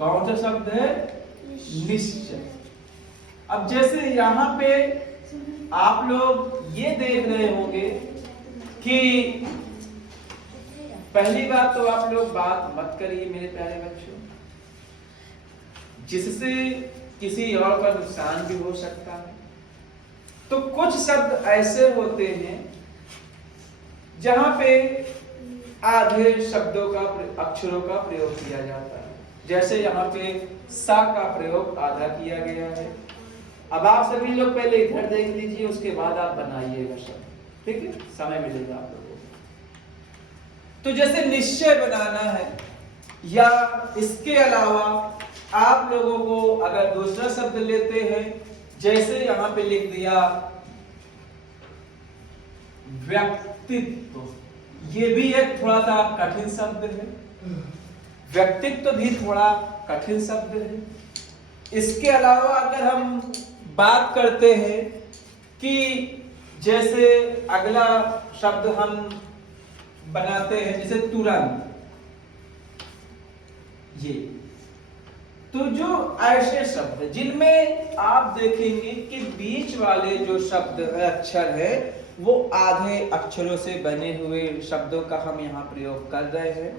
कौन सा शब्द है? निश्चय। अब जैसे यहाँ पे आप लोग ये देख रहे होंगे कि पहली बात तो आप लोग बात मत करिए मेरे प्यारे बच्चों, जिससे किसी और का नुकसान भी हो सकता है। तो कुछ शब्द ऐसे होते हैं जहां पे आधे शब्दों का अक्षरों का प्रयोग किया जाता है। जैसे यहाँ पे सा का प्रयोग आधा किया गया है। अब आप सभी लोग पहले इधर देख लीजिए, उसके बाद आप बनाइएगा शब्द, ठीक है? समय मिलेगा आप लोगों को। तो जैसे निश्चय बनाना है, या इसके अलावा आप लोगों को अगर दूसरा शब्द लेते हैं, जैसे यहाँ पे लिख दिया व्यक्तित्व, ये भी एक थोड़ा सा कठिन शब्द है। व्यक्तित्व भी थोड़ा कठिन शब्द है। इसके अलावा अगर हम बात करते हैं कि जैसे अगला शब्द हम बनाते हैं, जैसे तुरंत, ये तो जो ऐसे शब्द जिनमें आप देखेंगे कि बीच वाले जो शब्द अक्षर है वो आधे अक्षरों से बने हुए शब्दों का हम यहाँ प्रयोग कर रहे हैं।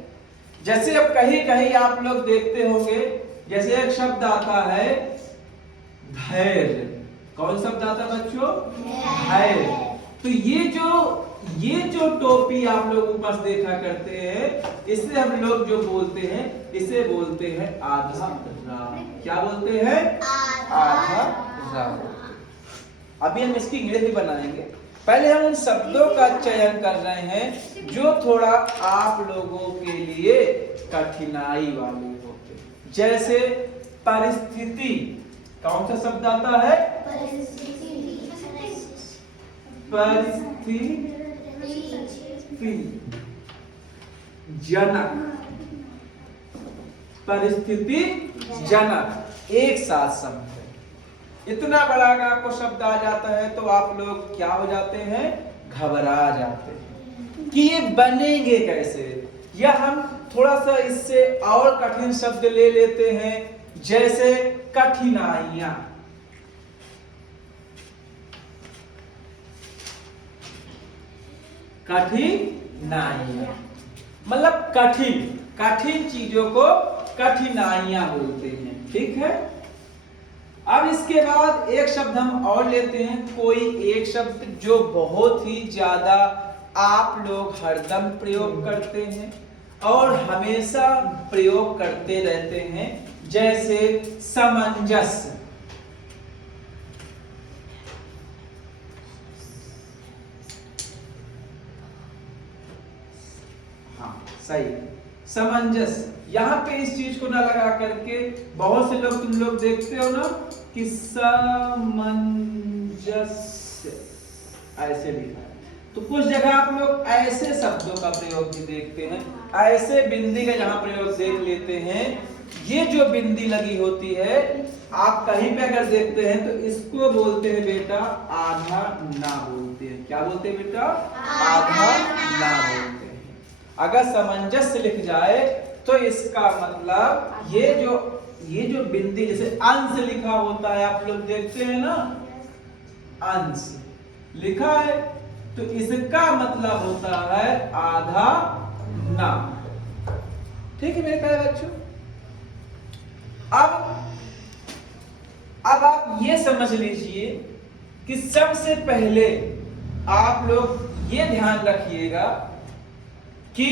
जैसे अब कहीं कहीं आप लोग देखते होंगे, जैसे एक शब्द आता है धैर्य। कौन शब्द आता है बच्चों? धैर्य। तो ये जो टोपी आप लोग ऊपर देखा करते हैं, इसे हम लोग जो बोलते हैं, इसे बोलते हैं आधा राव। क्या बोलते हैं? आधा राव। अभी हम इसकी इंग्लिश बनाएंगे। पहले हम उन शब्दों का चयन कर रहे हैं जो थोड़ा आप लोगों के लिए कठिनाई वाले होते हैं। जैसे परिस्थिति, कौन सा शब्द आता है? परिस्थिति जनक। परिस्थिति जनक एक साथ शब्द है। इतना बड़ा अगर आपको शब्द आ जाता है तो आप लोग क्या हो जाते हैं? घबरा जाते हैं कि ये बनेंगे कैसे। या हम थोड़ा सा इससे और कठिन शब्द ले लेते हैं, जैसे कठिनाइयां। कठिनाइयां मतलब कठिन चीजों को कठिनाइयां बोलते हैं, ठीक है? अब इसके बाद एक शब्द हम और लेते हैं, कोई एक शब्द जो बहुत ही ज्यादा आप लोग हरदम प्रयोग करते हैं और हमेशा प्रयोग करते रहते हैं, जैसे सामंजस्य। हाँ सही, सामंजस्य। यहाँ पे इस चीज को ना लगा करके बहुत से लोग, तुम लोग देखते हो ना कि सामंजस्य ऐसे लिखा है। तो कुछ जगह आप लोग ऐसे शब्दों का प्रयोग भी देखते हैं, ऐसे बिंदी का जहां प्रयोग देख लेते हैं। ये जो बिंदी लगी होती है, आप कहीं पे अगर देखते हैं तो इसको बोलते हैं बेटा आधा ना बोलते हैं। क्या बोलते हैं बेटा? आधा ना बोलते हैं। अगर सामंजस्य लिख जाए तो इसका मतलब ये जो बिंदी, जैसे अंश लिखा होता है, आप लोग देखते हैं ना, अंश लिखा है, तो इसका मतलब होता है आधा ना। ठीक है मेरे प्यारे बच्चों? अब आप ये समझ लीजिए कि सबसे पहले आप लोग ये ध्यान रखिएगा कि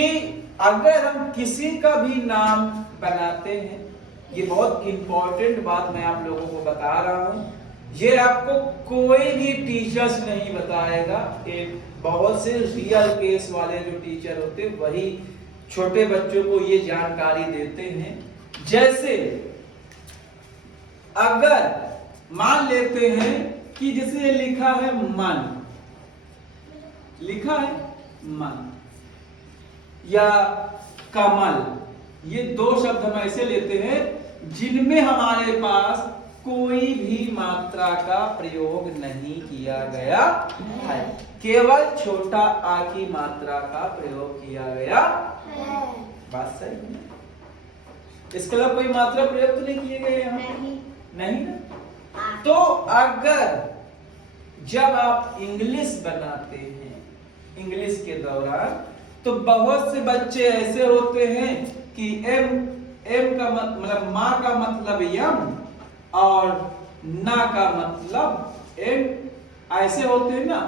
अगर हम किसी का भी नाम बनाते हैं, ये बहुत इंपॉर्टेंट बात मैं आप लोगों को बता रहा हूं, ये आपको कोई भी टीचर्स नहीं बताएगा। एक बहुत से रियल केस वाले जो टीचर होते हैं वही छोटे बच्चों को ये जानकारी देते हैं। जैसे अगर मान लेते हैं कि जैसे लिखा है मन, लिखा है मन या कमल, ये दो शब्द हम ऐसे लेते हैं जिनमें हमारे पास कोई भी मात्रा का प्रयोग नहीं किया गया है, केवल छोटा आ की मात्रा का प्रयोग किया गया है। बात सही है? इसके अलावा कोई मात्रा प्रयोग तो नहीं किए गए यहाँ? नहीं ना। तो अगर जब आप इंग्लिश बनाते हैं, इंग्लिश के दौरान, तो बहुत से बच्चे ऐसे होते हैं कि एम का मतलब माँ का मतलब यम और ना का मतलब एम, ऐसे होते हैं ना,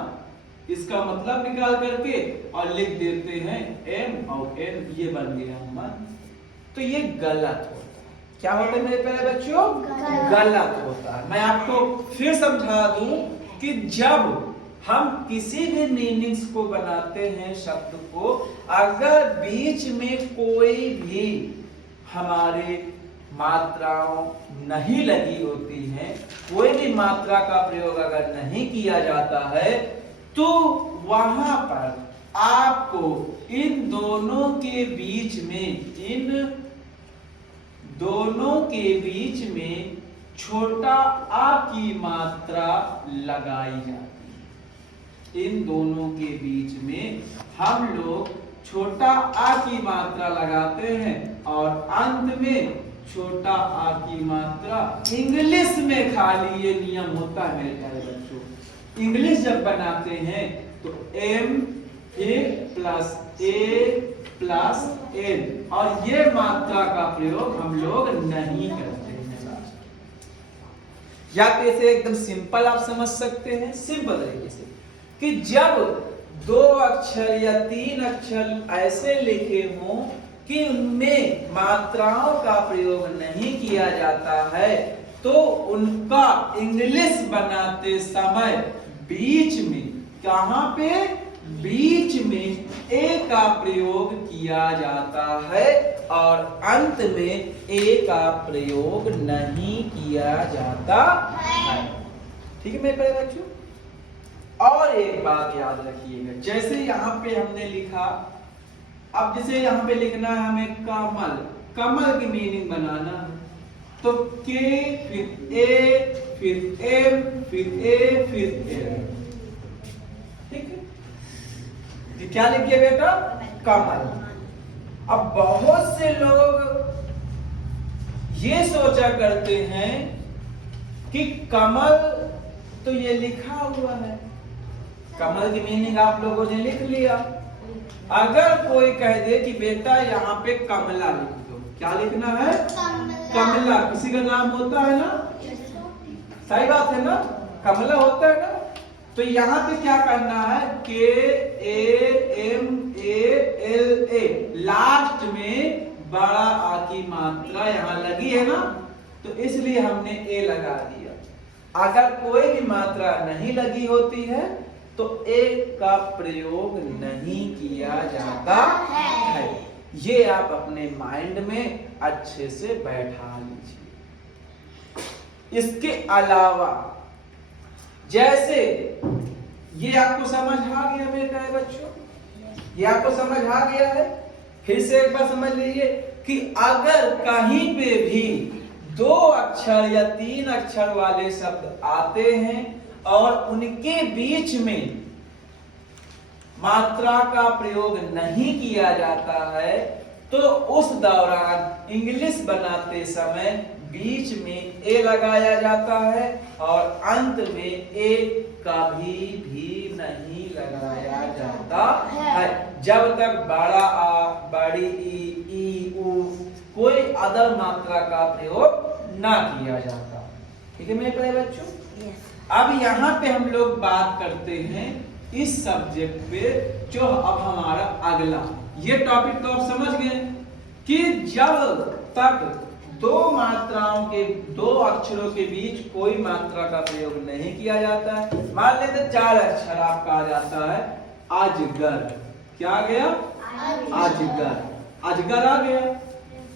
इसका मतलब निकाल करके और लिख देते हैं एम और एन, ये बन गया हमारा। तो ये गलत होता है। क्या होता है मेरे प्यारे बच्चों? गलत होता है। मैं आपको फिर समझा दूं कि जब हम किसी भी मीनिंग्स को बनाते हैं, शब्द को, अगर बीच में कोई भी हमारे मात्राओं नहीं लगी होती हैं, कोई भी मात्रा का प्रयोग अगर नहीं किया जाता है, तो वहां पर आपको इन दोनों के बीच में, इन दोनों के बीच में छोटा आ की मात्रा लगाई जाती है। इन दोनों के बीच में हम लोग छोटा आ की मात्रा लगाते हैं और अंत में छोटा आ की मात्रा, इंग्लिश में खाली ये नियम होता है मेरे प्यारे बच्चों। इंग्लिश जब बनाते हैं तो M A plus A plus N, और ये मात्रा का प्रयोग हम लोग नहीं करते हैं। या तो इसे एकदम सिंपल आप समझ सकते हैं, सिंपल तरीके से, कि जब दो अक्षर या तीन अक्षर ऐसे लिखे हों कि उनमें मात्राओं का प्रयोग नहीं किया जाता है, तो उनका इंग्लिश बनाते समय बीच में, कहां पे? बीच में ए का प्रयोग किया जाता है और अंत में ए का प्रयोग नहीं किया जाता है। ठीक है मेरे प्यारे बच्चों? और एक बात याद रखिएगा, जैसे यहाँ पे हमने लिखा, अब जैसे यहाँ पे लिखना है हमें कमल, कमल की मीनिंग बनाना है, तो के फिर ए फिर एम फिर ए फिर एम। ठीक है, क्या लिखिए बेटा? कमल। अब बहुत से लोग ये सोचा करते हैं कि कमल तो ये लिखा हुआ है, कमल की मीनिंग आप लोगों ने लिख लिया। अगर कोई कह दे कि बेटा यहाँ पे कमला लिख दो, क्या लिखना है? कमला। किसी का नाम होता है ना, सही बात है ना, कमला होता है ना। तो यहाँ पे क्या करना है? K A M A L A, last में बड़ा आ की मात्रा यहाँ लगी है ना, तो इसलिए हमने ए लगा दिया। अगर कोई भी मात्रा नहीं लगी होती है तो ए का प्रयोग नहीं किया जाता है। ये आप अपने माइंड में अच्छे से बैठा लीजिए। इसके अलावा जैसे ये आपको समझ आ गया मेरे प्यारे बच्चों? ये आपको समझ आ गया है? फिर से एक बार समझ लीजिए कि अगर कहीं पे भी दो अक्षर या तीन अक्षर वाले शब्द आते हैं और उनके बीच में मात्रा का प्रयोग नहीं किया जाता है, तो उस दौरान इंग्लिश बनाते समय बीच में ए लगाया जाता है और अंत में ए कभी भी नहीं लगाया जाता है, जब तक बड़ा आ, बड़ी ई, उ, कोई अदर मात्रा का प्रयोग ना किया जाता। ठीक है मेरे प्यारे बच्चों? अब यहाँ पे हम लोग बात करते हैं इस सब्जेक्ट पे, जो अब हमारा अगला, ये टॉपिक तो आप समझ गए कि जब तक दो मात्राओं के, दो अक्षरों के बीच कोई मात्रा का प्रयोग नहीं किया जाता है। मान लेते चार अक्षर आपका आ जाता है अजगर, क्या आ गया? अजगर, अजगर आ गया।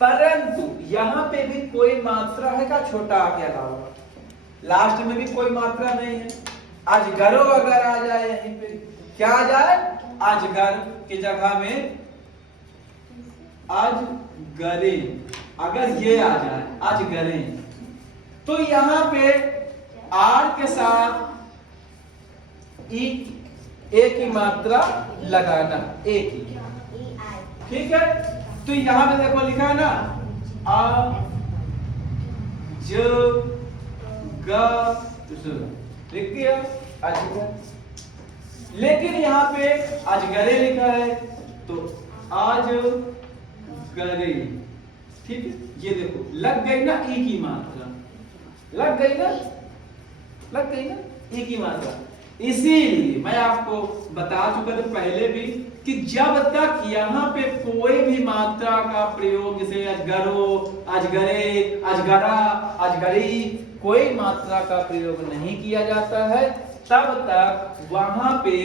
परंतु यहाँ पे भी कोई मात्रा है का? छोटा आ गया, लास्ट में भी कोई मात्रा नहीं है। अजगरो अगर आ जाए यहीं पे, क्या आ जाए? अजगर की जगह में अजगरे, अगर ये आ जाए अजगरे, तो यहाँ पे आर के साथ ई, ए की मात्रा लगाना, ए की। ठीक है, तो यहाँ पे देखो लिखा है ना अ ज ग ज, लिख दिया अजगर। लेकिन यहाँ पे अजगरे लिखा है तो आज गरे, ठीक है। ये देखो लग गई ना ई की मात्रा, लग गई ना, लग गई ना ई की मात्रा। इसीलिए मैं आपको बता चुका था पहले भी कि जब तक यहाँ पे कोई भी मात्रा का प्रयोग, जैसे अजगरो, अजगरे, अजगरा, अजगरी, कोई मात्रा का प्रयोग नहीं किया जाता है, तब तक वहां पे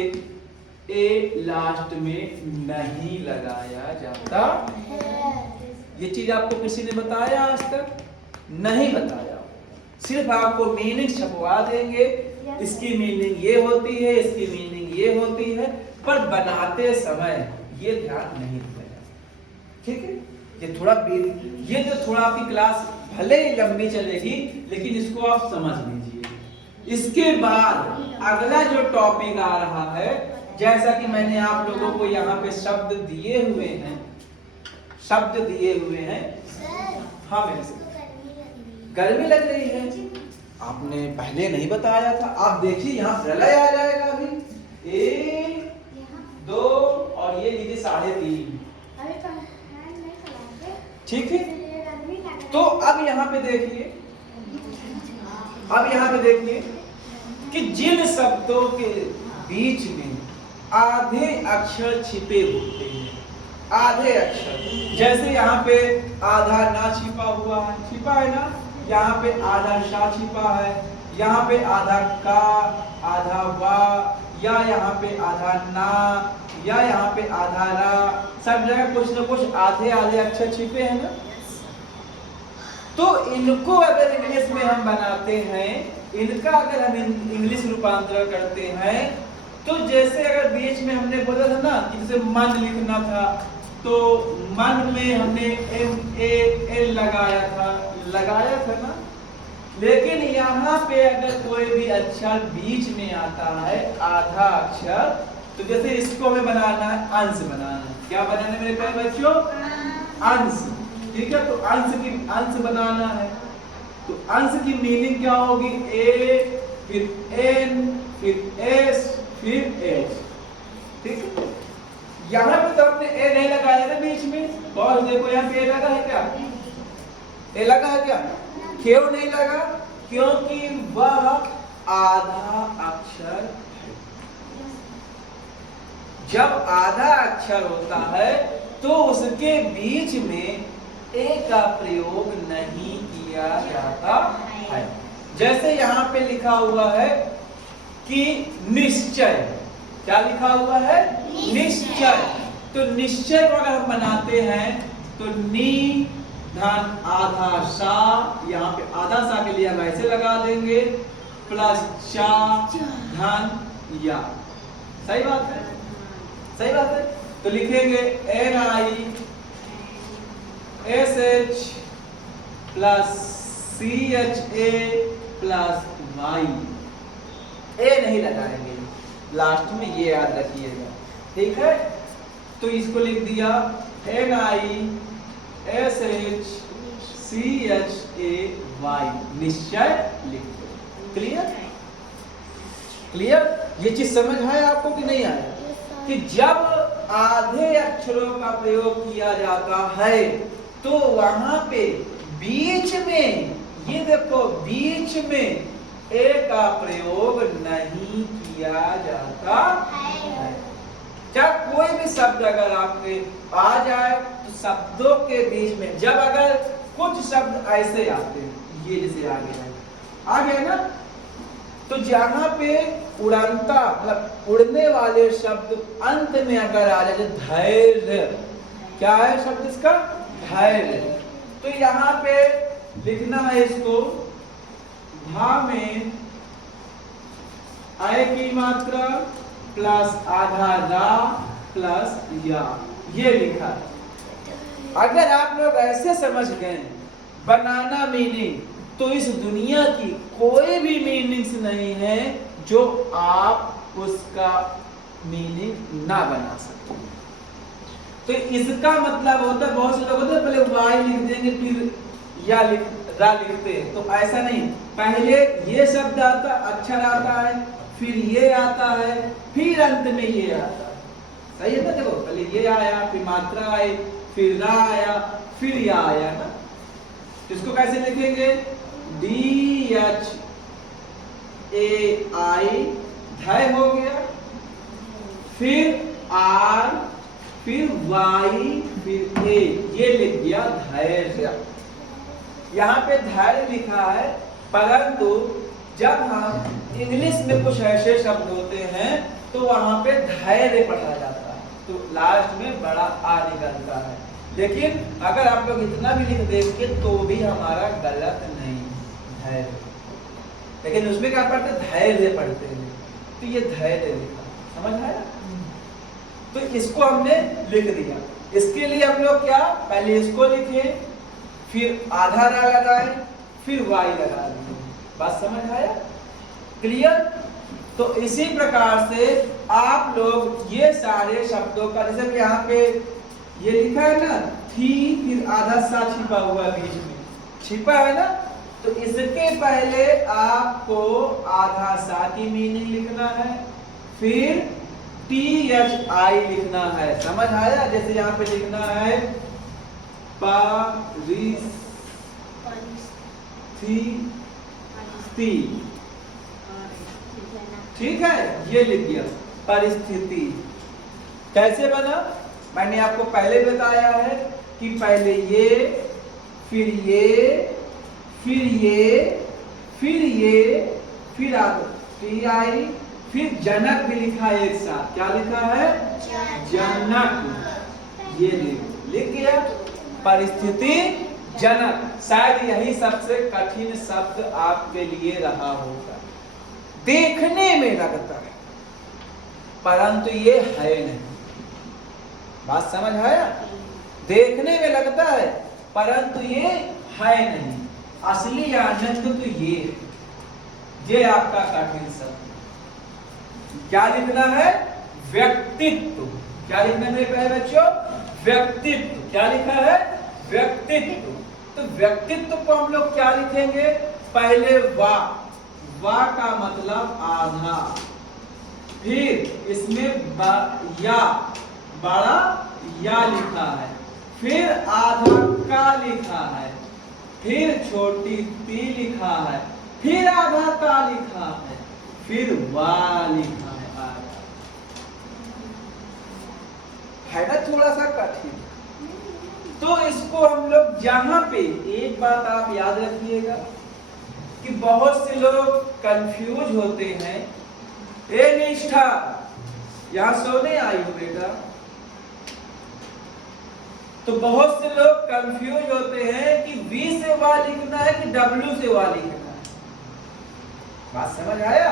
ए लास्ट में नहीं लगाया जाता। ये चीज आपको किसी ने बताया आज तक? नहीं बताया। सिर्फ आपको मीनिंग छपवा देंगे, इसकी मीनिंग ये होती है, इसकी मीनिंग ये होती है, पर बनाते समय ये ध्यान नहीं दिया, ठीक है। ये जो थोड़ा आपकी क्लास भले ही लंबी चलेगी, लेकिन इसको आप समझ लीजिए। इसके बाद अगला जो टॉपिक आ रहा है, जैसा कि मैंने आप लोगों को यहाँ पे शब्द दिए हुए हैं, शब्द दिए हुए हैं। हाँ मेरे से गर्मी लग रही है, आपने पहले नहीं बताया था। आप देखिए यहाँ प्रलय आ जाएगा अभी, 1 2 और ये लीजिए 3.5, ठीक है। तो अब यहाँ पे देखिए, अब यहाँ पे देखिए कि जिन शब्दों के बीच में आधे अक्षर छिपे होते हैं, आधे अक्षर, जैसे यहाँ पे आधा ना छिपा हुआ है, छिपा है ना, यहाँ पे आधा शा छिपा है, यहाँ पे आधा का, आधा वा, या यहाँ पे आधा ना, या यहाँ पे आधा रा, सब जगह कुछ न कुछ आधे आधे अक्षर छिपे हैं ना। तो इनको अगर इंग्लिश में हम बनाते हैं, इनका अगर हम इंग्लिश रूपांतरण करते हैं, तो जैसे अगर बीच में हमने बोला था ना कि जैसे मन लिखना था, तो मन में हमने MAN लगाया था ना। लेकिन यहाँ पे अगर कोई भी अक्षर बीच में आता है, आधा अक्षर, तो जैसे इसको हमें बनाना है, अंश बनाना है। क्या बनाना है मेरे प्यारे बच्चों? अंश, ठीक है। तो अंश बनाना है, तो अंश की मीनिंग क्या होगी? A, फिर N, फिर S, फिर H, ठीक है। यहाँ पे तो आपने ए नहीं लगाया ना बीच में, और देखो यहाँ पे ए लगा है क्या? ए लगा है क्या? क्यों नहीं लगा? क्योंकि वह आधा अक्षर है। जब आधा अक्षर होता है तो उसके बीच में ए का प्रयोग नहीं किया जाता है। जैसे यहाँ पे लिखा हुआ है कि निश्चय, क्या लिखा हुआ है? निश्चय। तो निश्चय को अगर हम बनाते हैं तो नी धन आधा सा, यहाँ पे आधा सा के लिए हम ऐसे लगा देंगे, प्लस चा धन या। सही बात है, सही बात है। तो लिखेंगे NISH plus CHA plus Y। ए नहीं लगाएंगे लास्ट में, ये याद रखिएगा, ठीक है। तो इसको लिख दिया NISHCHAY, निश्चय लिख दो। क्लियर? क्लियर? ये चीज समझ आया आपको कि नहीं आया? कि जब आधे अक्षरों का प्रयोग किया जाता है तो वहां पे बीच में, ये देखो बीच में ए का प्रयोग नहीं किया जाता है। जब कोई भी शब्द अगर आपके आ जाए तो शब्दों के बीच में, जब अगर कुछ शब्द ऐसे आते हैं, ये जैसे आ गया ना, तो जहां पे उड़नता मतलब उड़ने वाले शब्द अंत में अगर आ जाए, धैर्य, क्या है शब्द इसका? धैर्य। तो यहाँ पे लिखना है इसको, धा में आय की मात्रा प्लस आधा रा प्लस या, ये लिखा है। अगर आप लोग ऐसे समझ गए बनाना मीनिंग, तो इस दुनिया की कोई भी मीनिंग्स नहीं है जो आप उसका मीनिंग ना बना सकते। तो तो इसका मतलब होता है, बहुत से लोग होते हैं पहले वाई लिख देंगे फिर या रा लिखते हैं, तो ऐसा नहीं। पहले ये शब्द आता, अक्षर आता है, फिर ये आता है, फिर अंत में ये आता है। सही है ना? देखो पहले ये आया, फिर मात्रा आई, फिर रा आया, फिर या आया ना। तो इसको कैसे लिखेंगे? डी एच ए आई धय हो गया, फिर आर, फिर वाई, फिर ए, ये लिख दिया धैर्य। यहाँ पे धैर्य लिखा है, परंतु जब हम इंग्लिश में कुछ ऐसे शब्द होते हैं तो वहां पे धैर्य पढ़ा जाता है, तो लास्ट में बड़ा आ निकलता है। लेकिन अगर आप लोग इतना भी लिख देंगे तो भी हमारा गलत नहीं, धैर्य। लेकिन उसमें क्या पढ़ते? धैर्य पढ़ते हैं, तो ये धैर्य लिखा, समझ आया? तो इसको हमने लिख दिया। इसके लिए हम लोग क्या, पहले इसको लिखे, फिर आधा रा लगाए, फिर वाई लगा दिए। बात समझ आया? क्लियर? तो इसी प्रकार से आप लोग ये सारे शब्दों का, जैसे यहाँ पे ये लिखा है ना, थी, फिर आधा सा छिपा हुआ बीच में, छिपा है ना, तो इसके पहले आपको आधा सा की मीनिंग लिखना है, फिर टी एच आई लिखना है। समझ आया? जैसे यहाँ पे लिखना है परिस्थिति, ठीक है, ये लिख दिया परिस्थिति। कैसे बना? मैंने आपको पहले बताया है कि पहले ये, फिर ये, फिर ये, फिर ये, फिर टी आई, फिर जनक भी लिखा है एक साथ। क्या लिखा है? जनक। ये लिख गया परिस्थिति जनक। शायद यही सबसे कठिन शब्द आपके लिए रहा होगा। देखने में लगता है परंतु ये है नहीं। बात समझ आया? देखने में लगता है परंतु ये है नहीं। असली आनंद तो ये है, ये आपका कठिन शब्द। क्या लिखना है? व्यक्तित्व। क्या लिखना है मेरे प्यारे बच्चों? व्यक्तित्व। क्या लिखा है? व्यक्तित्व। तो व्यक्तित्व को हम लोग क्या लिखेंगे? पहले वा, वा का मतलब आधा, फिर इसमें या, बड़ा या लिखा है, फिर आधा का लिखा है, फिर छोटी ती लिखा है, फिर आधा ता लिखा है, फिर वा लिखा है आधा। है ना थोड़ा सा कठिन? तो इसको हम लोग जहां पे, एक बात आप याद रखिएगा कि बहुत से लोग कंफ्यूज होते हैं। ए निष्ठा, यहां सोने आई हो बेटा। तो बहुत से लोग कंफ्यूज होते हैं कि वी से वा लिखना है कि डब्ल्यू से वा लिखना है। बात समझ आया?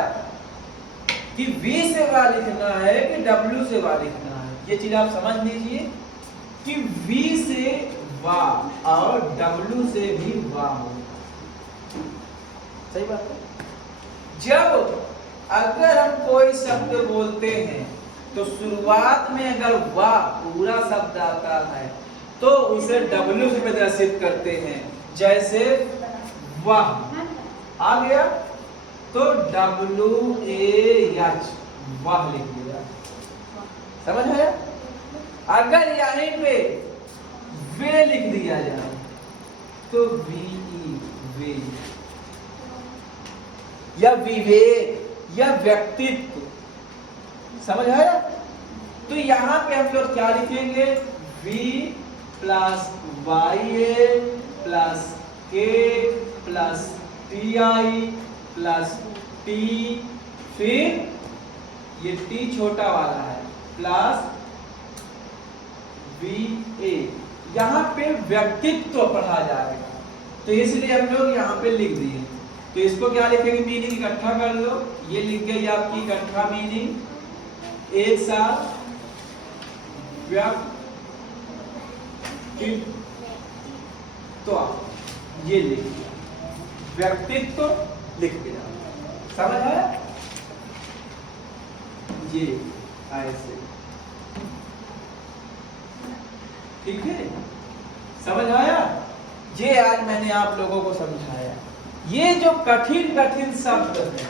कि वी से वा लिखना है कि डब्ल्यू से वा लिखना है। ये चीज आप समझ लीजिए कि वी से वा और डब्ल्यू से भी वा होगा। सही बात है? जब अगर हम कोई शब्द बोलते हैं तो शुरुआत में अगर वा पूरा शब्द आता है तो उसे डब्ल्यू से प्रदर्शित करते हैं। जैसे वाह आ गया तो डब्ल्यू ए एच, वाह लिख दिया। समझ आया? अगर यहीं पे वे लिख दिया जाए तो वी, वे, या विवेक या व्यक्तित्व। समझ आया? तो यहां पे हम लोग क्या लिखेंगे? V plus Y A plus K plus T I plus T, फिर ये टी छोटा वाला है, प्लस वी ए। यहां पे व्यक्तित्व पढ़ा जाएगा तो इसलिए हम लोग यहां पे लिख दिए। तो इसको क्या लिखेंगे? मीनिंग इकट्ठा कर लो। ये लिख गई आपकी इकट्ठा मीनिंग एक साथ। व्यक्तित्व, ये लिख दिया, व्यक्तित्व लिख दिया। समझ आया? ये ऐसे ठीक है, समझ आया? ये आज मैंने आप लोगों को समझाया। ये जो कठिन कठिन शब्द हैं